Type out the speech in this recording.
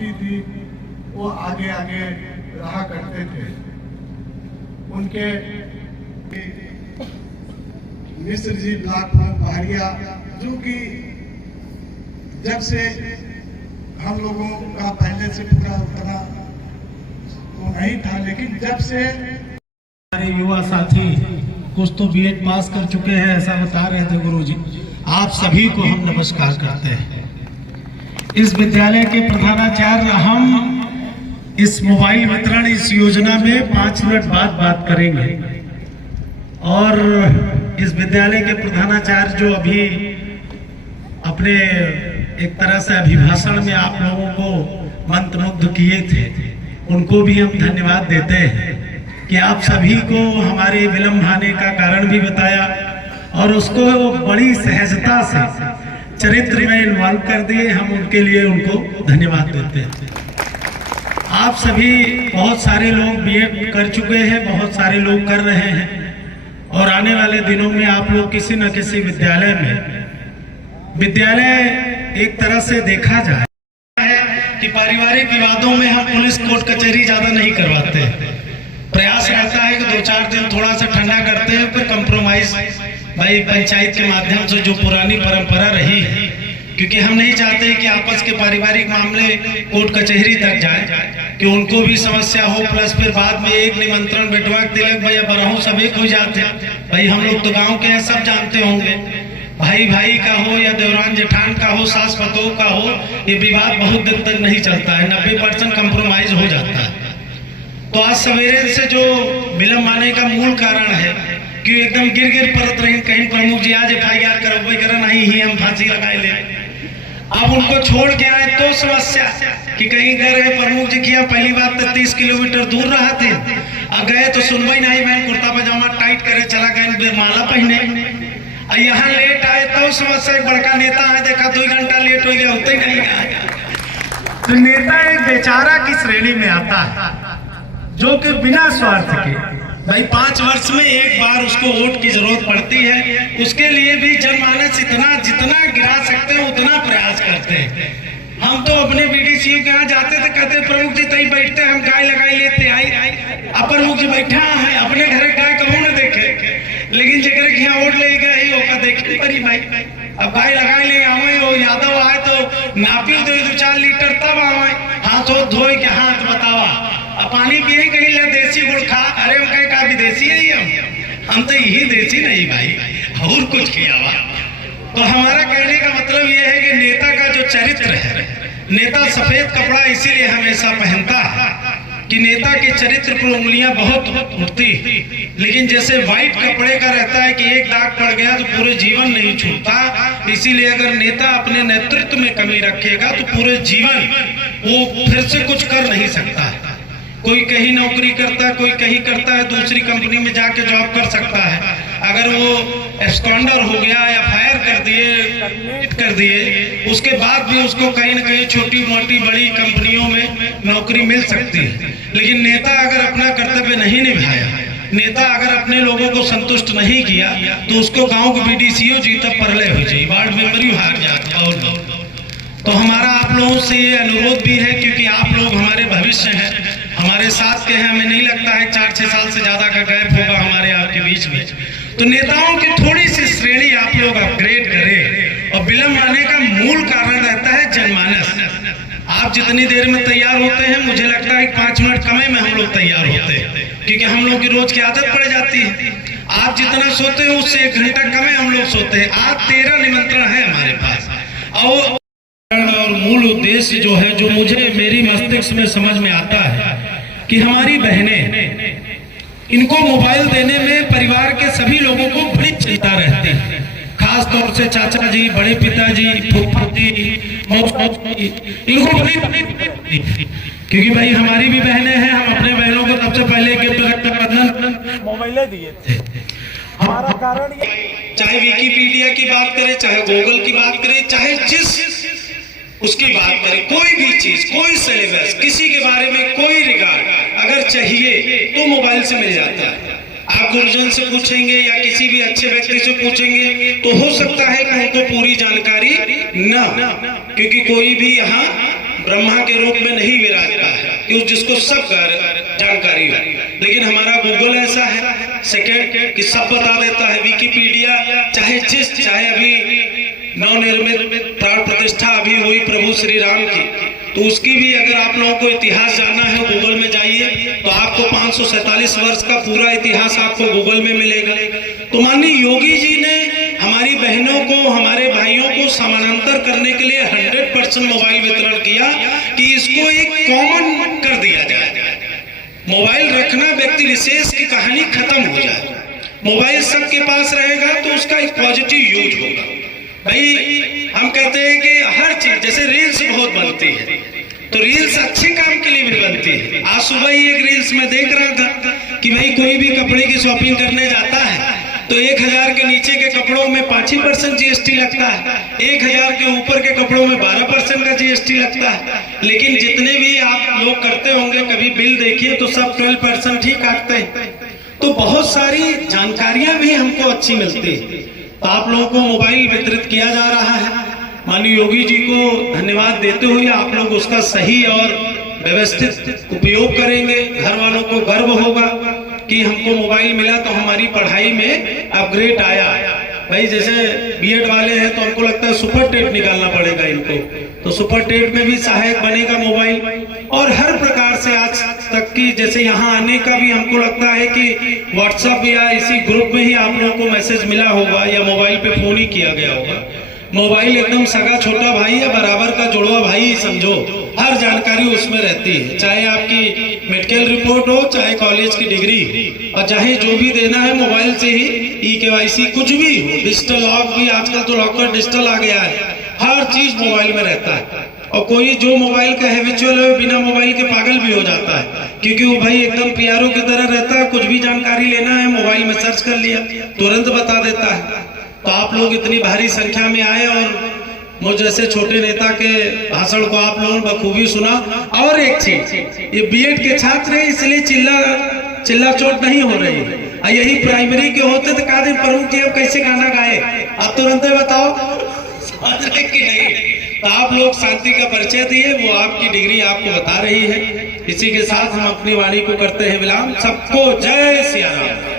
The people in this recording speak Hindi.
होती थी वो आगे आगे रहा करते थे। उनके मिश्र जी ब्लॉक पहाड़िया, जो कि जब से हम लोगों का पहले से पूरा उतना तो नहीं था, लेकिन जब से हमारे युवा साथी कुछ तो बीएड पास कर चुके हैं ऐसा बता रहे थे गुरुजी। आप सभी को हम नमस्कार करते हैं। इस विद्यालय के प्रधानाचार्य हम इस मोबाइल वितरण इस योजना में 5 मिनट बाद बात करेंगे, और इस विद्यालय के प्रधानाचार्य जो अभी अपने एक तरह से अभिभाषण में आप लोगों को मंत्रमुग्ध किए थे, उनको भी हम धन्यवाद देते हैं कि आप सभी को हमारे विलंब आने का कारण भी बताया और उसको बड़ी सहजता से चरित्र में इन्वॉल्व कर दिए। हम उनके लिए उनको धन्यवाद देते हैं। आप सभी बहुत सारे लोग बीएड कर चुके हैं, बहुत सारे लोग कर रहे हैं, और आने वाले दिनों में आप लोग किसी न किसी विद्यालय एक तरह से देखा जाए कि पारिवारिक विवादों में हम पुलिस कोर्ट कचहरी ज्यादा नहीं करवाते। प्रयास रहता है कि 2-4 दिन थोड़ा सा ठंडा करते हैं, फिर कंप्रोमाइज भाई पंचायत के माध्यम से जो पुरानी परंपरा रही है, क्योंकि हम नहीं चाहते कि आपस के पारिवारिक मामले कोर्ट कचहरी तक जाए कि उनको भी समस्या हो, प्लस फिर बाद में एक निमंत्रण बेटवा तिलक भैया बरहू सब एक हो जाते हैं। भाई हम लोग तो गाँव के हैं, सब जानते होंगे, भाई भाई का हो या देवरान जेठान का हो, सास पतोह का हो, ये विवाद बहुत दिन तक नहीं चलता है, 90% कंप्रोमाइज हो जाता है। तो आज सवेरे से जो विलंब आने का मूल कारण है कि एकदम गिर परत रहे, कहीं प्रमुख जी आज FIR करवाई करा नहीं ही हम फांसी लगाए ले। अब उनको छोड़ के आए तो समस्या कि कहीं गए रहे प्रमुख जी किया, पहली बात तो 30 किलोमीटर दूर रहा थे, अब गए तो सुनवाई नहीं, मैं कुर्ता पजामा टाइट करे चला गए, माला पहने, यहाँ लेट आए तो समस्या। एक बड़का नेता है, देखा 2 घंटा लेट हो गया, होते नहीं आया। तो नेता एक बेचारा की श्रेणी में आता है जो कि बिना स्वार्थ के, भाई 5 वर्ष में एक बार उसको वोट की जरूरत पड़ती है, उसके लिए भी जनमानस जितना गिरा सकते हैं उतना प्रयास करते हैं। हम तो अपने BDCO के यहाँ जाते थे, कहते प्रमुख जी तई बैठते हम गाय लगाई लेते आई, अब प्रमुख जी बैठा है, अपने घर गाय कबू न देखे, लेकिन जगह के यहाँ वोट ले गए ओका देखे परी भाई, अब गाय लगाई ले आवे, वो यादव आए तो नापी 2-4 लीटर तब आवे, हाथ धोए के हाथ बतावा, अब पानी पिए कहीं ले देसी गुड़ खा, अरे वो कहे का विदेशी है, हम तो यही देसी नहीं भाई, और कुछ किया हुआ। तो हमारा कहने का मतलब यह है कि नेता का जो चरित्र है, नेता सफेद कपड़ा इसीलिए हमेशा पहनता है कि नेता के चरित्र पर उंगलियां बहुत उठती, लेकिन जैसे व्हाइट कपड़े का रहता है कि एक दाग पड़ गया तो पूरे जीवन नहीं छूटता। इसीलिए अगर नेता अपने नेतृत्व में कमी रखेगा तो पूरे जीवन वो फिर से कुछ कर नहीं सकता है। कोई कहीं नौकरी करता है, कोई कहीं करता है, दूसरी कंपनी में जाके जॉब कर सकता है, अगर वो एब्सकॉन्डर हो गया या फायर कर दिए उसके बाद भी उसको कहीं ना कहीं छोटी मोटी बड़ी कंपनियों में नौकरी मिल सकती है। लेकिन नेता अगर अपना कर्तव्य नहीं निभाया, नेता अगर अपने लोगों को संतुष्ट नहीं किया, तो उसको गांव के BDCO जी तब परले हो जाए, वार्ड मेंबर ही हार जाता। और तो हमारा आप लोगों से ये अनुरोध भी है, क्योंकि आप लोग हमारे भविष्य हैं, हमारे साथ के हैं, हमें नहीं लगता है 4-6 साल से ज्यादा का गैप होगा हमारे आपके बीच में, तो नेताओं की थोड़ी सी श्रेणी आप लोग अपग्रेड करें। और विलंब आने का मूल कारण रहता है जनमानस। आप जितनी देर में तैयार होते हैं, मुझे लगता है 5 मिनट कम में हम लोग तैयार होते हैं, क्योंकि हम लोग की रोज की आदत पड़ जाती है। आप जितना सोते हो उससे 1 घंटा कम हम लोग सोते हैं। आज 13 निमंत्रण है हमारे पास, और मूल उद्देश्य जो है, जो मुझे मेरी मस्तिष्क में समझ में आता है कि हमारी बहनें, इनको मोबाइल देने में परिवार के सभी लोगों को बड़ी चिंता रहती है, खास तौर से चाचा जी, बड़े पिताजी, फूफा जी, मौसी, इनको बड़ी, क्योंकि भाई हमारी भी बहनें हैं, हम अपने बहनों को सबसे पहले गिफ्ट रक्षाबंधन मोबाइल दिए थे। हमारा कारण चाहे विकिपीडिया की बात करें, चाहे गूगल की बात करें, चाहे जिस उसकी बात करें, कोई भी चीज, कोई सिलेबस, किसी के बारे में कोई रिगार्ड अगर चाहिए तो मोबाइल से मिल जाता है। आप गुरुजन से पूछेंगे या किसी भी अच्छे व्यक्ति से पूछेंगे तो हो सकता है कि उनको पूरी जानकारी न, क्योंकि कोई भी यहाँ ब्रह्मा के रूप में नहीं विराजता है कि जिसको सब जानकारी हो, लेकिन हमारा गूगल ऐसा है सेकंड कि सब बता देता है। विकिपीडिया चाहे अभी नवनिर्मित प्राण प्रतिष्ठा अभी हुई प्रभु श्री राम की, तो उसकी भी अगर आप लोगों को इतिहास जानना है गूगल में जाइए तो आपको 547 वर्ष का पूरा इतिहास आपको गूगल में मिलेगा। तो माननीय योगी जी ने हमारी बहनों को, हमारे भाइयों को समानांतर करने के लिए 100% मोबाइल वितरण किया कि इसको एक कॉमन कर दिया जाए। मोबाइल रखना व्यक्ति विशेष की कहानी खत्म हो जाए। मोबाइल सबके पास रहेगा तो उसका एक पॉजिटिव यूज होगा। भाई हम कहते हैं कि हर चीज, जैसे रील्स बहुत बनती है तो रील्स अच्छे काम के लिए भी बनती है। आज सुबह ही एक रील्स में देख रहा था कि भाई कोई भी कपड़े की शॉपिंग करने जाता है तो 1000 के नीचे के कपड़ों में 5% GST लगता है, 1000 के ऊपर के कपड़ों में 12% का GST लगता है। लेकिन जितने भी आप लोग करते होंगे कभी बिल देखिए तो सब 12% ही काटते हैं। तो बहुत सारी जानकारियां भी हमको अच्छी मिलती है। तो आप लोगों को मोबाइल वितरित किया जा रहा है। माननीय योगी जी को धन्यवाद देते हुए आप लोग उसका सही और व्यवस्थित उपयोग करेंगे। घर वालों को गर्व होगा कि हमको मोबाइल मिला तो हमारी पढ़ाई में अपग्रेड आया। भाई जैसे बीएड वाले हैं तो हमको लगता है सुपर टेट निकालना पड़ेगा इनको, तो सुपर टेट में भी सहायक बनेगा मोबाइल। और हर प्रकार से आज तक की जैसे यहाँ आने का भी हमको लगता है कि व्हाट्सएप या इसी ग्रुप में ही आप लोगों को मैसेज मिला होगा या मोबाइल पे फोन ही किया गया होगा। मोबाइल एकदम सगा छोटा भाई है, बराबर का जुड़वा भाई ही समझो। हर जानकारी उसमें रहती है, चाहे आपकी मेडिकल रिपोर्ट हो, चाहे कॉलेज की डिग्री, और चाहे जो भी देना है मोबाइल से ही EKYC कुछ भी हो, डिजिटल लॉक भी, आजकल तो लॉकर डिजिटल आ गया है, हर चीज मोबाइल में रहता है। और कोई जो मोबाइल का हैबिचुअल है बिना मोबाइल के पागल भी हो जाता है, क्योंकि वो भाई एकदम PRO की तरह रहता है। कुछ भी जानकारी लेना है मोबाइल में सर्च कर लिया, तुरंत बता देता है। तो आप लोग इतनी भारी संख्या में आए और मुझ जैसे छोटे नेता के भाषण को आप लोगों ने बखूबी सुना। और एक चीज, ये बीएड के छात्र हैं इसलिए चिल्ला चोट नहीं हो रही है। यही प्राइमरी के होते तो कहा प्रमुख जी अब कैसे गाना गाए, आप तुरंत बताओ कि नहीं। तो आप लोग शांति का परिचय दिए, वो आपकी डिग्री आपको बता रही है। इसी के साथ हम अपनी वाणी को करते हैं विराम। सबको जय सिया राम।